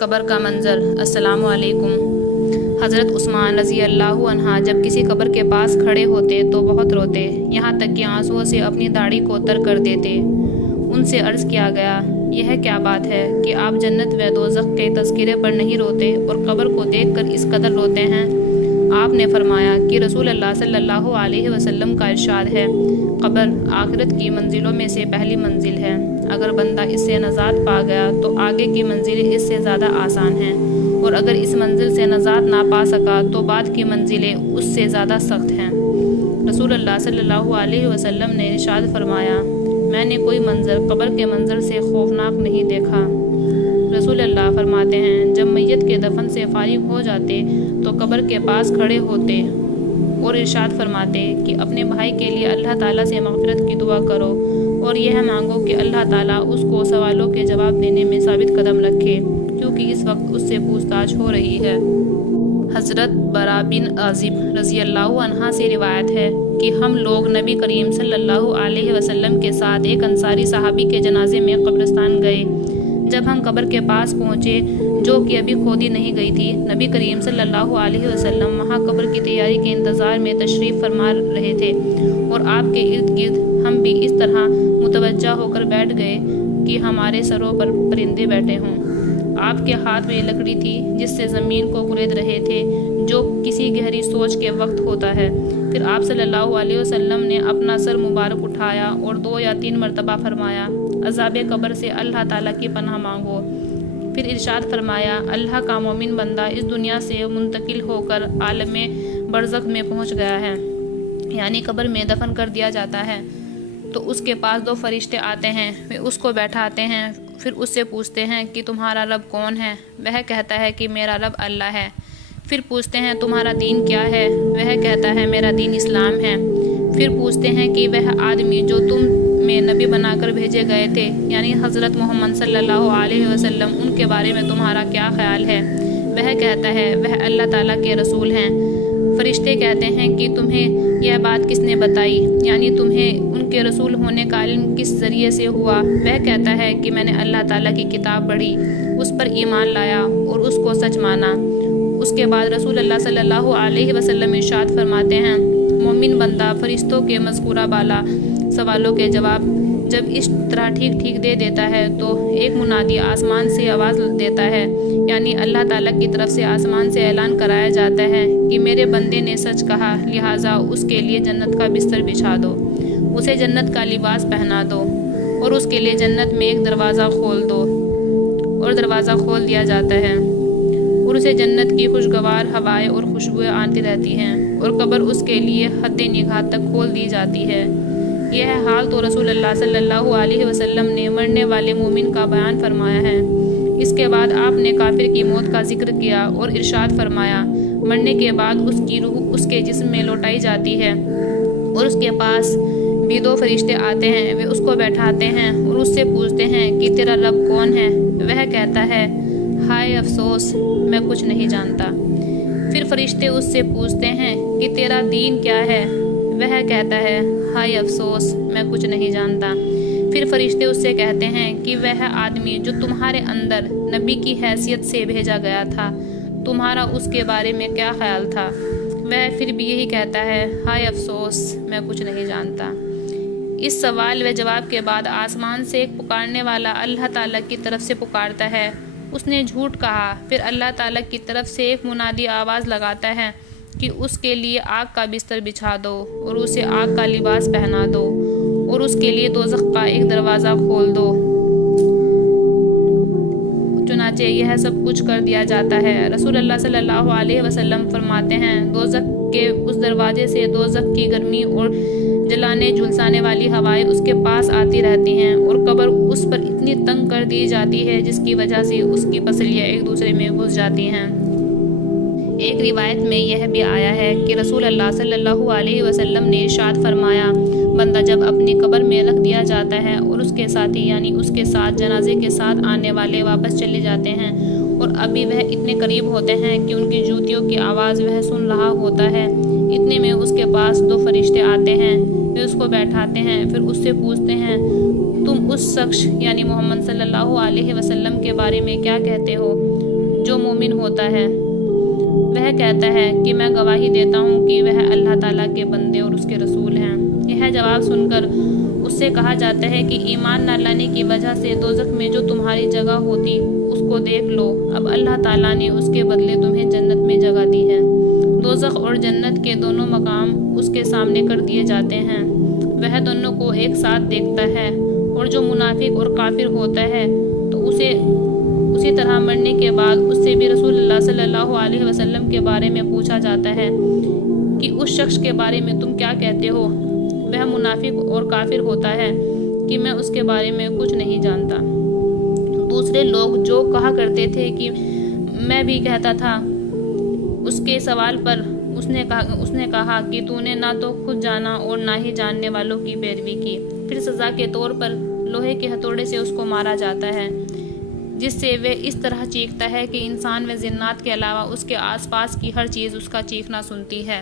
قبر کا منظر۔ السلام علیکم۔ حضرت عثمان رضی اللہ عنہ جب کسی قبر کے پاس کھڑے ہوتے تو بہت روتے، یہاں تک کہ آنسوؤں سے اپنی داڑھی کو تر کر دیتے۔ ان سے عرض کیا گیا، یہ کیا بات ہے کہ آپ جنت و دوزخ کے تذکرے پر نہیں روتے اور قبر کو دیکھ کر اس قدر روتے ہیں؟ آپ نے فرمایا کہ رسول اللہ صلی اللہ علیہ وسلم کا ارشاد ہے، قبر آخرت کی منزلوں میں سے پہلی منزل ہے۔ اگر بندہ اس سے نجات پا گیا تو آگے کی منزلیں اس سے زیادہ آسان ہیں، اور اگر اس منزل سے نجات نہ پا سکا تو بعد کی منزلیں اس سے زیادہ سخت ہیں۔ رسول اللہ صلی اللہ علیہ وسلم نے ارشاد فرمایا، میں نے کوئی منظر قبر کے منظر سے خوفناک نہیں دیکھا۔ رسول اللہ فرماتے ہیں، جب میت کے دفن سے فارغ ہو جاتے تو قبر کے پاس کھڑے ہوتے اور ارشاد فرماتے کہ اپنے بھائی کے لیے اللہ تعالیٰ سے مغفرت کی دعا کرو اور یہ مانگو کہ اللہ تعالیٰ اس کو سوالوں کے جواب دینے میں ثابت قدم رکھے، کیونکہ اس وقت اس سے پوچھ تاچھ ہو رہی ہے۔ حضرت برا بن عازب رضی اللہ عنہ سے روایت ہے کہ ہم لوگ نبی کریم صلی اللہ علیہ وسلم کے ساتھ ایک انصاری صحابی کے جنازے میں قبرستان گئے۔ جب ہم قبر کے پاس پہنچے جو کہ ابھی کھودی نہیں گئی تھی، نبی کریم صلی اللہ علیہ وسلم وہاں قبر کی تیاری کے انتظار میں تشریف فرما رہے تھے، اور آپ کے ارد گرد ہم بھی اس طرح متوجہ ہو کر بیٹھ گئے کہ ہمارے سروں پر پرندے بیٹھے ہوں۔ آپ کے ہاتھ میں لکڑی تھی جس سے زمین کو کلید رہے تھے، جو کسی گہری سوچ کے وقت ہوتا ہے۔ پھر آپ صلی اللہ علیہ وسلم نے اپنا سر مبارک اٹھایا اور 2 یا 3 مرتبہ فرمایا، عذاب قبر سے اللہ تعالیٰ کی پناہ مانگو۔ پھر ارشاد فرمایا، اللہ کا مومن بندہ اس دنیا سے منتقل ہو کر عالم برزخ میں پہنچ گیا ہے، یعنی قبر میں دفن کر دیا جاتا ہے، تو اس کے پاس 2 فرشتے آتے ہیں، وہ اس کو بیٹھاتے ہیں، پھر اس سے پوچھتے ہیں کہ تمہارا رب کون ہے؟ وہ کہتا ہے کہ میرا رب اللہ ہے۔ پھر پوچھتے ہیں تمہارا دین کیا ہے؟ وہ کہتا ہے میرا دین اسلام ہے۔ پھر پوچھتے ہیں کہ وہ آدمی جو تم میں نبی بنا کر بھیجے گئے تھے، یعنی حضرت محمد صلی اللہ علیہ وسلم، ان کے بارے میں تمہارا کیا خیال ہے؟ وہ کہتا ہے وہ اللہ تعالیٰ کے رسول ہیں۔ فرشتے کہتے ہیں کہ تمہیں یہ بات کس نے بتائی، یعنی تمہیں ان کے رسول ہونے کا علم کس ذریعے سے ہوا؟ وہ کہتا ہے کہ میں نے اللہ تعالیٰ کی کتاب پڑھی، اس پر ایمان لایا اور اس کو سچ مانا۔ اس کے بعد رسول اللہ صلی اللہ علیہ وسلم ارشاد فرماتے ہیں، مومن بندہ فرشتوں کے مذکورہ بالا سوالوں کے جواب جب اس طرح ٹھیک دے دیتا ہے تو ایک منادی آسمان سے آواز دیتا ہے، یعنی اللہ تعالیٰ کی طرف سے آسمان سے اعلان کرایا جاتا ہے کہ میرے بندے نے سچ کہا، لہٰذا اس کے لیے جنت کا بستر بچھا دو، اسے جنت کا لباس پہنا دو، اور اس کے لیے جنت میں ایک دروازہ کھول دو، اور دروازہ کھول دیا جاتا ہے، اور اسے جنت کی خوشگوار ہوائیں اور خوشبوئیں آتی رہتی ہیں، اور قبر اس کے لیے حد نگاہ تک کھول دی جاتی ہے۔ یہ حال تو رسول اللہ صلی اللہ علیہ وسلم نے مرنے والے مومن کا بیان فرمایا ہے۔ اس کے بعد آپ نے کافر کی موت کا ذکر کیا اور ارشاد فرمایا، مرنے کے بعد اس کی روح اس کے جسم میں لوٹائی جاتی ہے، اور اس کے پاس بھی 2 فرشتے آتے ہیں، وہ اس کو بیٹھاتے ہیں اور اس سے پوچھتے ہیں کہ تیرا رب کون ہے؟ وہ کہتا ہے، ہائے افسوس، میں کچھ نہیں جانتا۔ پھر فرشتے اس سے پوچھتے ہیں کہ تیرا دین کیا ہے؟ وہ کہتا ہے، ہائے افسوس، میں کچھ نہیں جانتا۔ پھر فرشتے اس سے کہتے ہیں کہ وہ آدمی جو تمہارے اندر نبی کی حیثیت سے بھیجا گیا تھا، تمہارا اس کے بارے میں کیا خیال تھا؟ وہ پھر بھی یہی کہتا ہے، ہائے افسوس، میں کچھ نہیں جانتا۔ اس سوال و جواب کے بعد آسمان سے ایک پکارنے والا اللہ تعالیٰ کی طرف سے پکارتا ہے، اس نے جھوٹ کہا۔ پھر اللہ تعالیٰ کی طرف سے ایک منادی آواز لگاتا ہے کہ اس کے لیے آگ کا بستر بچھا دو اور اسے آگ کا لباس پہنا دو، اور اس کے لیے دوزخ کا ایک دروازہ کھول دو۔ چنانچہ یہ سب کچھ کر دیا جاتا ہے۔ رسول اللہ صلی اللہ علیہ وسلم فرماتے ہیں، دوزخ کے اس دروازے سے دوزخ کی گرمی اور جلانے جھلسانے والی ہوائیں اس کے پاس آتی رہتی ہیں، اور قبر اس پر اتنی تنگ کر دی جاتی ہے جس کی وجہ سے اس کی پسلیاں ایک دوسرے میں گھس جاتی ہیں۔ ایک روایت میں یہ بھی آیا ہے کہ رسول اللہ صلی اللہ علیہ وسلم نے ارشاد فرمایا، بندہ جب اپنی قبر میں رکھ دیا جاتا ہے اور اس کے ساتھی یعنی اس کے ساتھ جنازے کے ساتھ آنے والے واپس چلے جاتے ہیں، اور ابھی وہ اتنے قریب ہوتے ہیں کہ ان کی جوتیوں کی آواز وہ سن رہا ہوتا ہے، اتنے میں اس کے پاس 2 فرشتے آتے ہیں، وہ اس کو بیٹھاتے ہیں، پھر اس سے پوچھتے ہیں، تم اس شخص یعنی محمد صلی اللہ علیہ وسلم کے بارے میں کیا کہتے ہو جو مومن ہوتا ہے؟ وہ کہتا ہے کہ میں گواہی دیتا ہوں کہ وہ اللہ تعالیٰ کے بندے اور اس کے رسول ہیں۔ یہ جواب سن کر اس سے کہا جاتا ہے کہ ایمان نہ لانے کی وجہ سے دوزخ میں جو تمہاری جگہ ہوتی اس کو دیکھ لو، اب اللہ تعالیٰ نے اس کے بدلے تمہیں جنت میں جگہ دی ہے۔ دوزخ اور جنت کے دونوں مقام اس کے سامنے کر دیے جاتے ہیں، وہ دونوں کو ایک ساتھ دیکھتا ہے، اور جو منافق اور کافر ہوتا ہے تو اسے اسی طرح مرنے کے بعد اس سے بھی رسول اللہ صلی اللہ علیہ وسلم کے بارے میں پوچھا جاتا ہے کہ اس شخص کے بارے میں تم کیا کہتے ہو؟ وہ منافق اور کافر ہوتا ہے کہ میں اس کے بارے میں کچھ نہیں جانتا۔ دوسرے لوگ جو کہا کرتے تھے کہ میں بھی کہتا تھا، اس کے سوال پر اس نے کہا کہ تو نے نہ تو خود جانا اور نہ ہی جاننے والوں کی پیروی کی۔ پھر سزا کے طور پر لوہے کے ہتھوڑے سے اس کو مارا جاتا ہے، جس سے وہ اس طرح چیختا ہے کہ انسان و جنات کے علاوہ اس کے آس پاس کی ہر چیز اس کا چیخنا سنتی ہے۔